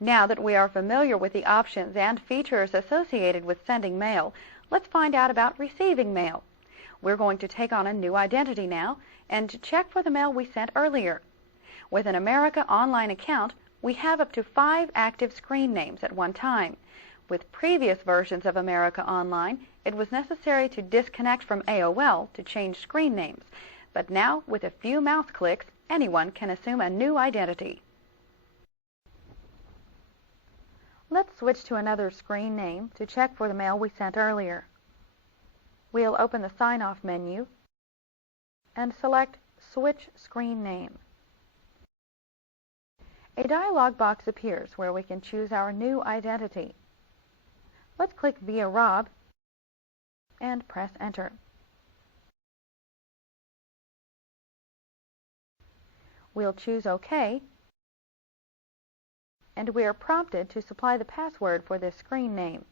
Now that we are familiar with the options and features associated with sending mail, let's find out about receiving mail. We're going to take on a new identity now and check for the mail we sent earlier. With an America Online account, we have up to 5 active screen names at one time. With previous versions of America Online, it was necessary to disconnect from AOL to change screen names. But now, with a few mouse clicks, anyone can assume a new identity. Let's switch to another screen name to check for the mail we sent earlier. We'll open the Sign-Off menu and select Switch Screen Name. A dialog box appears where we can choose our new identity. Let's click Via Rob and press Enter. We'll choose OK, and we are prompted to supply the password for this screen name.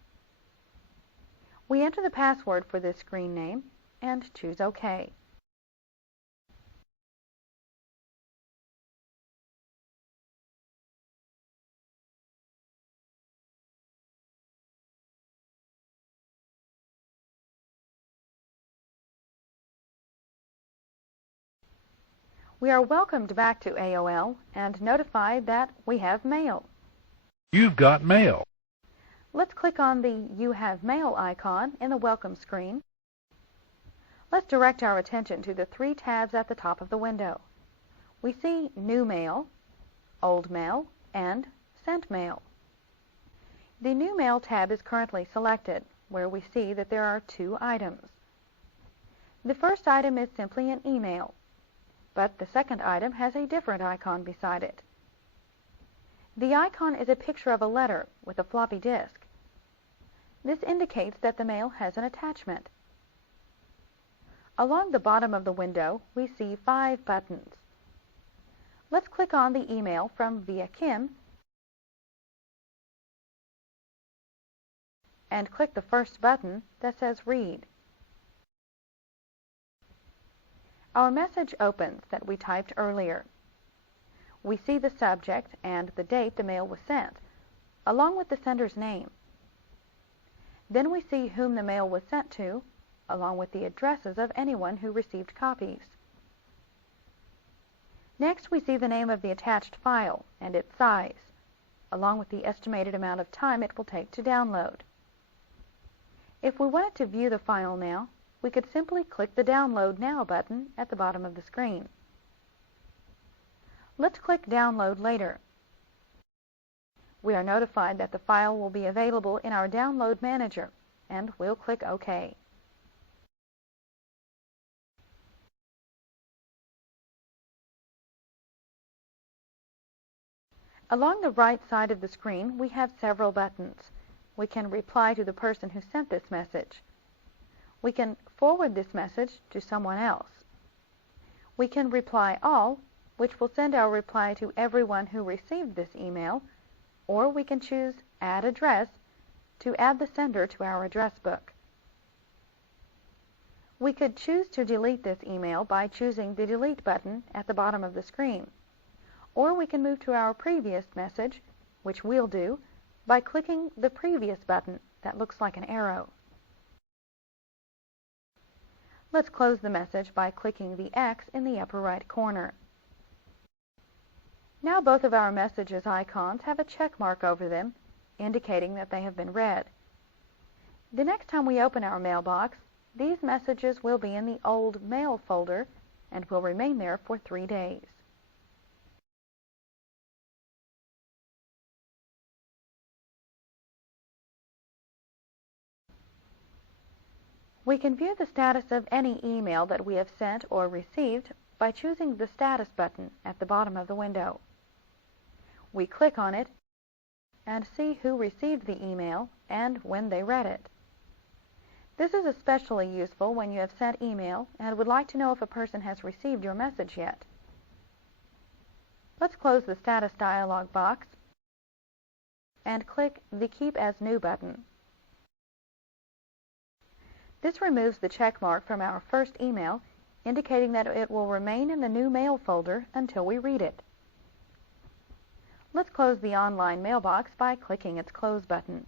We enter the password for this screen name and choose OK. We are welcomed back to AOL and notified that we have mail. You've got mail. Let's click on the You Have Mail icon in the Welcome screen. Let's direct our attention to the 3 tabs at the top of the window. We see New Mail, Old Mail, and Sent Mail. The New Mail tab is currently selected, where we see that there are 2 items. The first item is simply an email, but the second item has a different icon beside it. The icon is a picture of a letter with a floppy disk. This indicates that the mail has an attachment. Along the bottom of the window, we see 5 buttons. Let's click on the email from Via Kim and click the first button that says Read. Our message opens that we typed earlier. We see the subject and the date the mail was sent, along with the sender's name. Then we see whom the mail was sent to, along with the addresses of anyone who received copies. Next, we see the name of the attached file and its size, along with the estimated amount of time it will take to download. If we wanted to view the file now, we could simply click the Download Now button at the bottom of the screen. Let's click Download Later. We are notified that the file will be available in our Download Manager, and we'll click OK. Along the right side of the screen, we have several buttons. We can reply to the person who sent this message. We can forward this message to someone else. We can reply all, which will send our reply to everyone who received this email, or we can choose Add Address to add the sender to our address book. We could choose to delete this email by choosing the Delete button at the bottom of the screen, or we can move to our previous message, which we'll do by clicking the Previous button that looks like an arrow. Let's close the message by clicking the X in the upper right corner. Now both of our messages icons have a check mark over them, indicating that they have been read. The next time we open our mailbox, these messages will be in the Old Mail folder and will remain there for 3 days. We can view the status of any email that we have sent or received by choosing the Status button at the bottom of the window. We click on it and see who received the email and when they read it. This is especially useful when you have sent email and would like to know if a person has received your message yet. Let's close the Status dialog box and click the Keep as New button. This removes the check mark from our first email, indicating that it will remain in the New Mail folder until we read it. Let's Let's close the online mailbox by clicking its Close button.